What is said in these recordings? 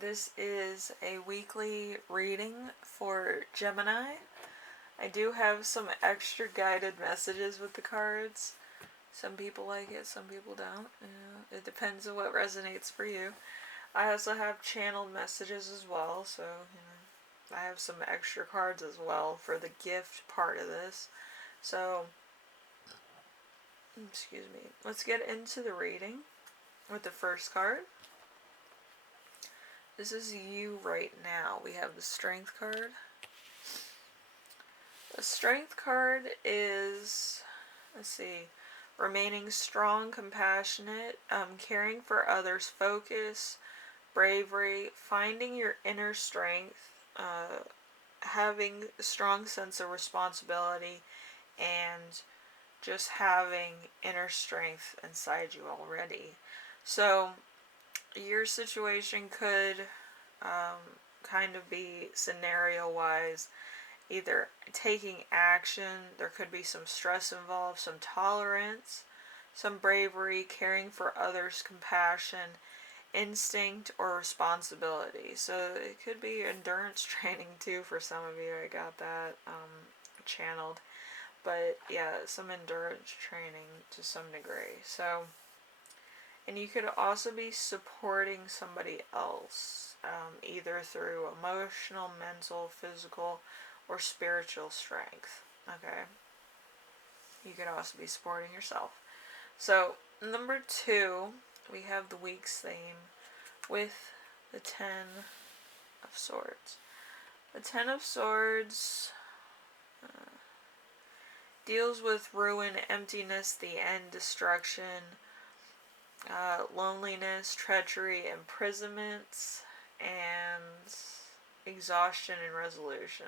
this is a weekly reading for Gemini. I do have some extra guided messages with the cards. Some people like it, some people don't. It depends on what resonates for you. I also have channeled messages as well, so I have some extra cards as well for the gift part of this. So, excuse me. Let's get into the reading with the first card. This is you right now. We have the Strength card. The Strength card is, let's see, remaining strong, compassionate, caring for others, focus, bravery, finding your inner strength, having a strong sense of responsibility, and just having inner strength inside you already. So your situation could kind of be scenario-wise either taking action, there could be some stress involved, some tolerance, some bravery, caring for others, compassion, instinct, or responsibility. So it could be endurance training too for some of you. I got that channeled. But yeah, some endurance training to some degree. So, and you could also be supporting somebody else, either through emotional, mental, physical, or spiritual strength. Okay? You could also be supporting yourself. So, number 2, we have the week's theme with the 10 of Swords. The 10 of Swords deals with ruin, emptiness, the end, destruction, loneliness, treachery, imprisonment, and exhaustion and resolution.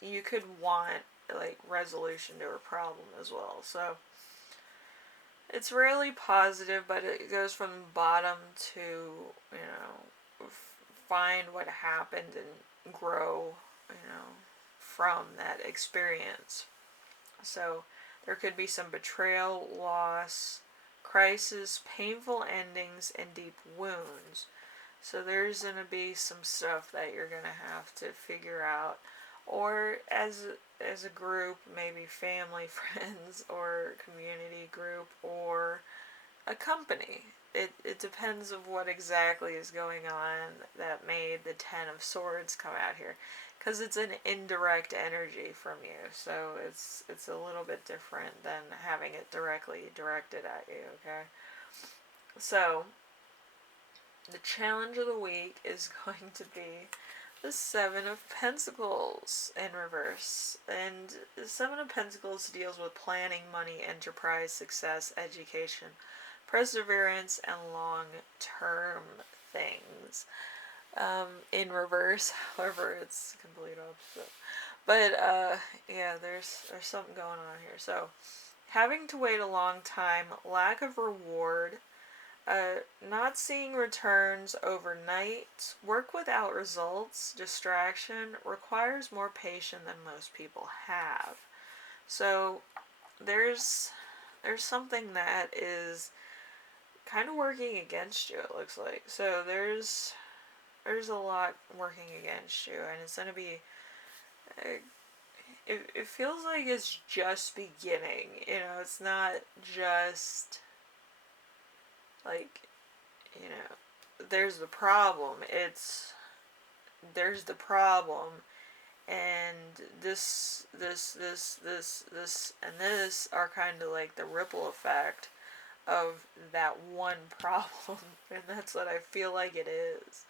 You could want like resolution to a problem as well. So it's really positive, but it goes from bottom to, find what happened and grow, from that experience. So there could be some betrayal, loss, crisis, painful endings, and deep wounds. So there's going to be some stuff that you're going to have to figure out, or as a group, maybe family, friends, or community group, or a company. It depends of what exactly is going on that made the 10 of Swords come out here, because it's an indirect energy from you, so it's a little bit different than having it directly directed at you. Okay, so the challenge of the week is going to be the 7 of Pentacles in reverse. And the 7 of Pentacles deals with planning, money, enterprise, success, education, perseverance, and long-term things. In reverse, however, it's complete opposite. But yeah, there's something going on here. So, having to wait a long time, lack of reward, not seeing returns overnight, work without results, distraction, requires more patience than most people have. So there's something that is kind of working against you, it looks like. So there's a lot working against you, and it's going to be it feels like it's just beginning. It's not just like, there's the problem. There's the problem, and this, and this are kind of like the ripple effect of that one problem, and that's what I feel like it is.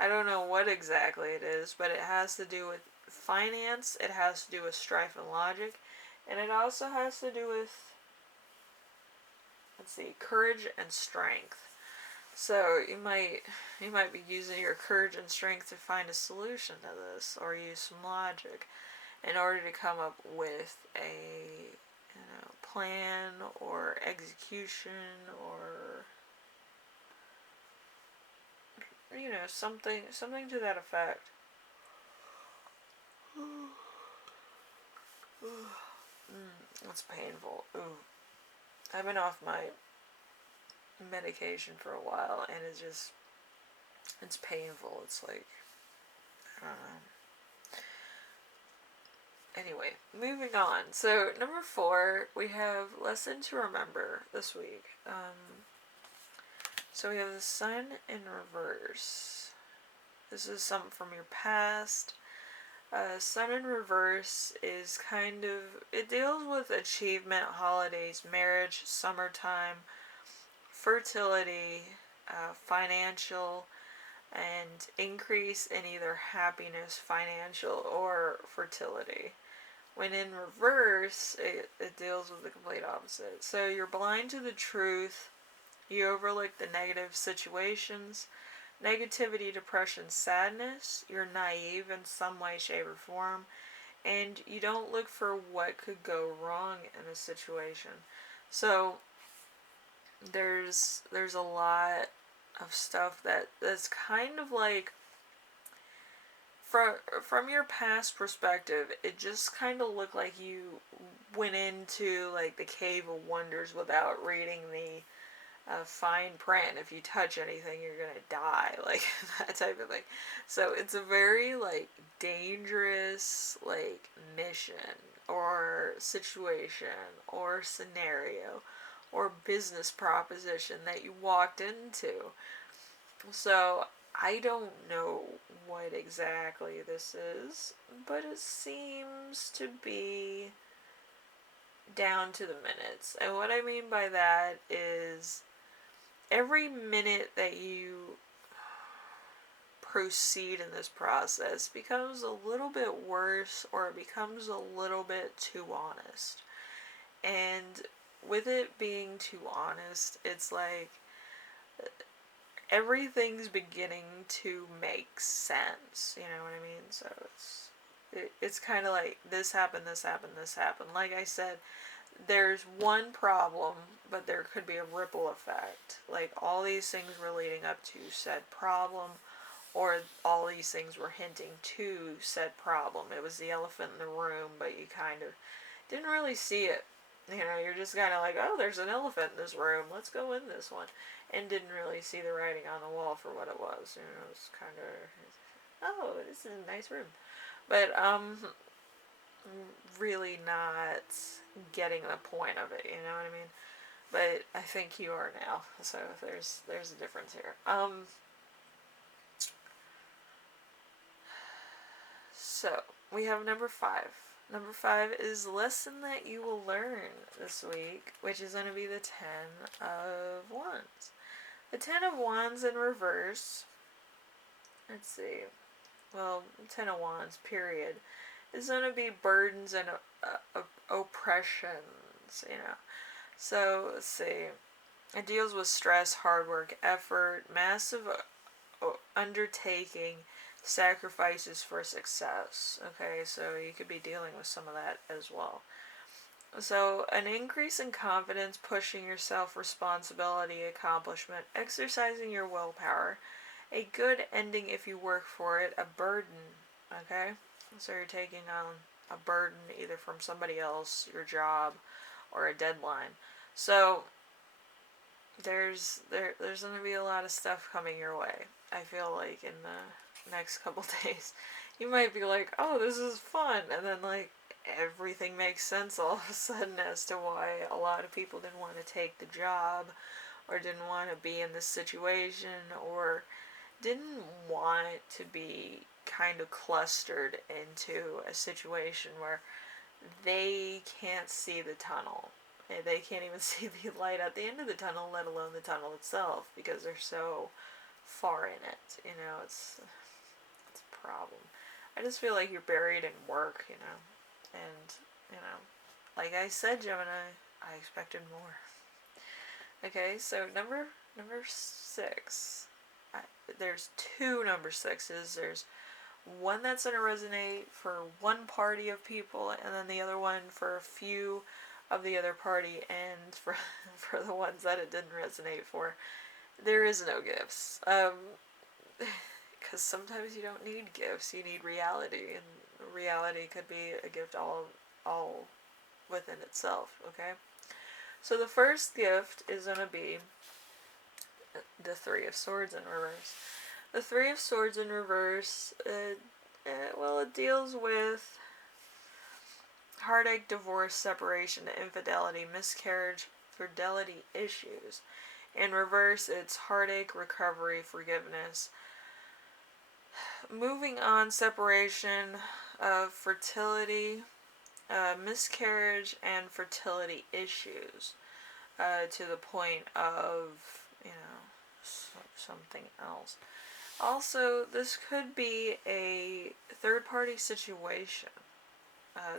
I don't know what exactly it is, but it has to do with finance, it has to do with strife and logic, and it also has to do with, let's see, courage and strength. So you might be using your courage and strength to find a solution to this, or use some logic in order to come up with a plan or execution, or something to that effect. It's painful. Ooh, I've been off my medication for a while, and it's just It's painful. It's like, I don't know. Anyway, moving on. So, number 4, we have lesson to remember this week. So we have the Sun in reverse. This is something from your past. Sun in reverse is kind of, it deals with achievement, holidays, marriage, summertime, fertility, financial, and increase in either happiness, financial, or fertility. When in reverse, it deals with the complete opposite. So you're blind to the truth, you overlook the negative situations, negativity, depression, sadness, you're naive in some way, shape, or form, and you don't look for what could go wrong in a situation. So there's a lot of stuff that's kind of like, from your past perspective, it just kind of looked like you went into like the Cave of Wonders without reading the fine print. If you touch anything, you're gonna die, like that type of thing. So it's a very like dangerous like mission or situation or scenario or business proposition that you walked into. So I don't know what exactly this is, but it seems to be down to the minutes. And what I mean by that is every minute that you proceed in this process becomes a little bit worse, or it becomes a little bit too honest. And with it being too honest, it's like everything's beginning to make sense. You know what I mean? So it's kind of like this happened, this happened, this happened. Like I said, there's one problem, but there could be a ripple effect. Like all these things were leading up to said problem, or all these things were hinting to said problem. It was the elephant in the room, but you kind of didn't really see it. You know, you're just kind of like, oh, there's an elephant in this room, let's go in this one. And didn't really see the writing on the wall for what it was. You know, it's kind of, oh, this is a nice room. But, really not getting the point of it, you know what I mean? But I think you are now, so there's a difference here. So we have number 5. Number 5 is lesson that you will learn this week, which is going to be the 10 of Wands. The 10 of Wands in reverse, let's see, well, 10 of Wands, period, is going to be burdens and oppressions, you know. So, let's see, it deals with stress, hard work, effort, massive undertaking, sacrifices for success. Okay, so you could be dealing with some of that as well. So, an increase in confidence, pushing yourself, responsibility, accomplishment, exercising your willpower, a good ending if you work for it, a burden. Okay, so you're taking on a burden either from somebody else, your job, or a deadline. So there's going to be a lot of stuff coming your way. I feel like in the next couple days, you might be like, oh, this is fun, and then like everything makes sense all of a sudden as to why a lot of people didn't want to take the job, or didn't want to be in this situation, or didn't want to be kind of clustered into a situation where they can't see the tunnel. They can't even see the light at the end of the tunnel, let alone the tunnel itself, because they're so far in it. You know, it's a problem. I just feel like you're buried in work, you know. And, you know, like I said, Gemini, I expected more. Okay, so number 6. There's 2 number 6s. There's one that's going to resonate for one party of people, and then the other one for a few of the other party, and for the ones that it didn't resonate for, there is no gifts. Because sometimes you don't need gifts, you need reality, and reality could be a gift all within itself, okay? So the first gift is going to be the 3 of Swords in reverse. The Three of Swords in reverse, well, it deals with heartache, divorce, separation, infidelity, miscarriage, fidelity issues. In reverse, it's heartache, recovery, forgiveness, moving on, separation, fertility, miscarriage, and fertility issues, to the point of, something else. Also, this could be a third-party situation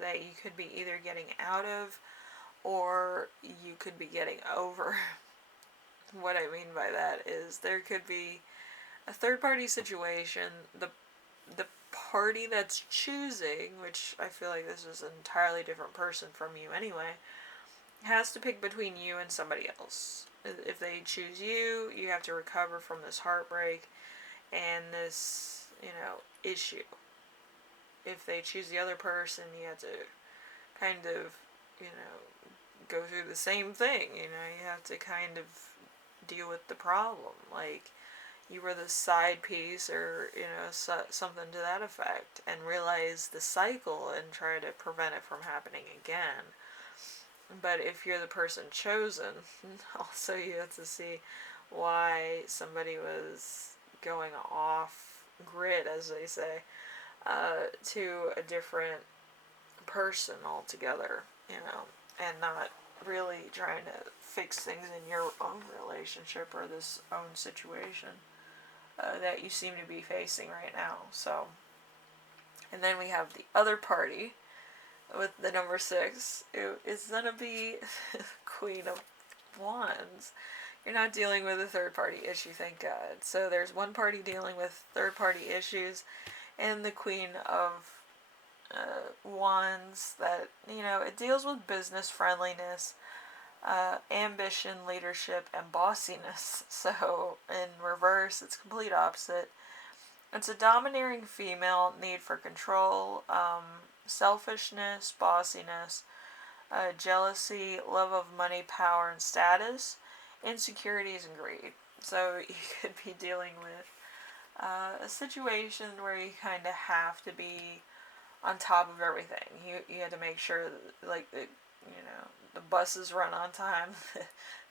that you could be either getting out of or you could be getting over. What I mean by that is there could be a third-party situation. The party that's choosing, which I feel like this is an entirely different person from you anyway, has to pick between you and somebody else. If they choose you, you have to recover from this heartbreak and this, issue. If they choose the other person, you have to kind of, go through the same thing. You have to kind of deal with the problem. Like, you were the side piece or, something to that effect, and realize the cycle and try to prevent it from happening again. But if you're the person chosen, also you have to see why somebody was going off grid, as they say, to a different person altogether, and not really trying to fix things in your own relationship or this own situation that you seem to be facing right now. So, and then we have the other party with the number 6. It's gonna be Queen of Wands. You're not dealing with a third party issue, thank God. So there's one party dealing with third party issues, and the Queen of Wands that, it deals with business friendliness, ambition, leadership, and bossiness. So in reverse, it's complete opposite. It's a domineering female, need for control, selfishness, bossiness, jealousy, love of money, power, and status, insecurities, and greed. So you could be dealing with a situation where you kind of have to be on top of everything. You had to make sure that, like, the buses run on time, the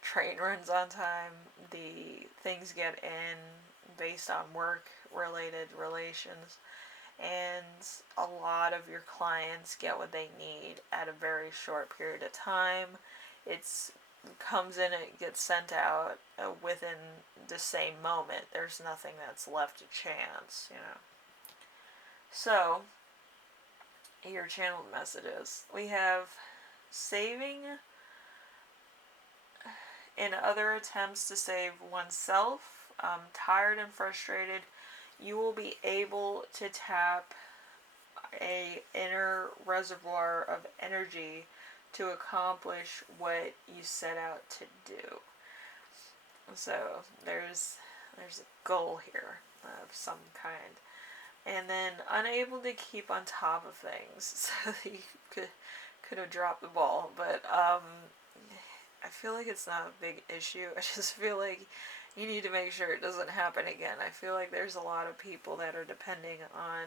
train runs on time, the things get in based on work related relations, and a lot of your clients get what they need at a very short period of time. It's comes in, it gets sent out within the same moment. There's nothing that's left to chance, So, your channeled messages. We have saving in other attempts to save oneself. Tired and frustrated, you will be able to tap a inner reservoir of energy to accomplish what you set out to do. So there's a goal here of some kind. And then unable to keep on top of things, so you could have dropped the ball, but I feel like it's not a big issue. I just feel like you need to make sure it doesn't happen again. I feel like there's a lot of people that are depending on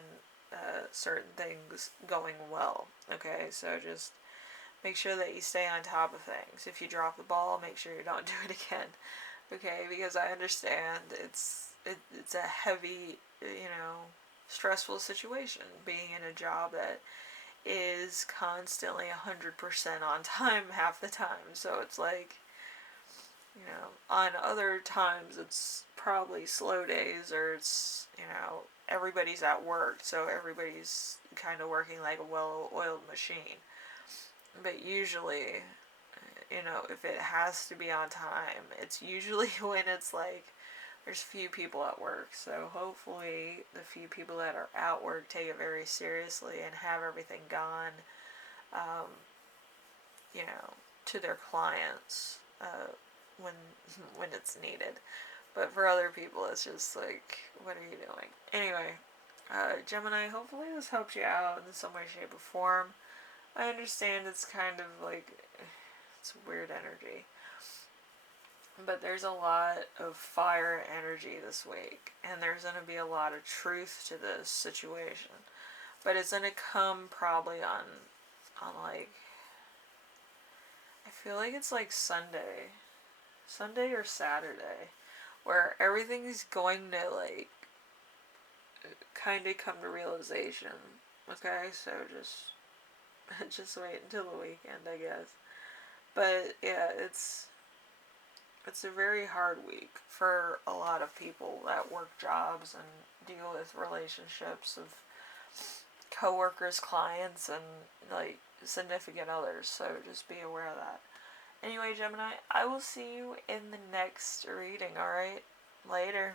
certain things going well. Okay, so just make sure that you stay on top of things. If you drop the ball, make sure you don't do it again. Okay, because I understand it's a heavy, stressful situation, being in a job that is constantly 100% on time half the time. So it's like, on other times it's probably slow days, or it's, everybody's at work, so everybody's kind of working like a well-oiled machine. But usually, if it has to be on time, it's usually when it's like there's few people at work. So hopefully the few people that are at work take it very seriously and have everything gone, to their clients when it's needed. But for other people, it's just like, what are you doing? Anyway, Gemini, hopefully this helps you out in some way, shape, or form. I understand it's kind of like, it's weird energy. But there's a lot of fire energy this week, and there's going to be a lot of truth to this situation. But it's going to come probably on like, I feel like it's like Sunday or Saturday, where everything's going to like kind of come to realization. Okay, so just wait until the weekend, I guess. But yeah, it's a very hard week for a lot of people that work jobs and deal with relationships of coworkers, clients, and like significant others. So just be aware of that. Anyway, Gemini, I will see you in the next reading, alright? Later.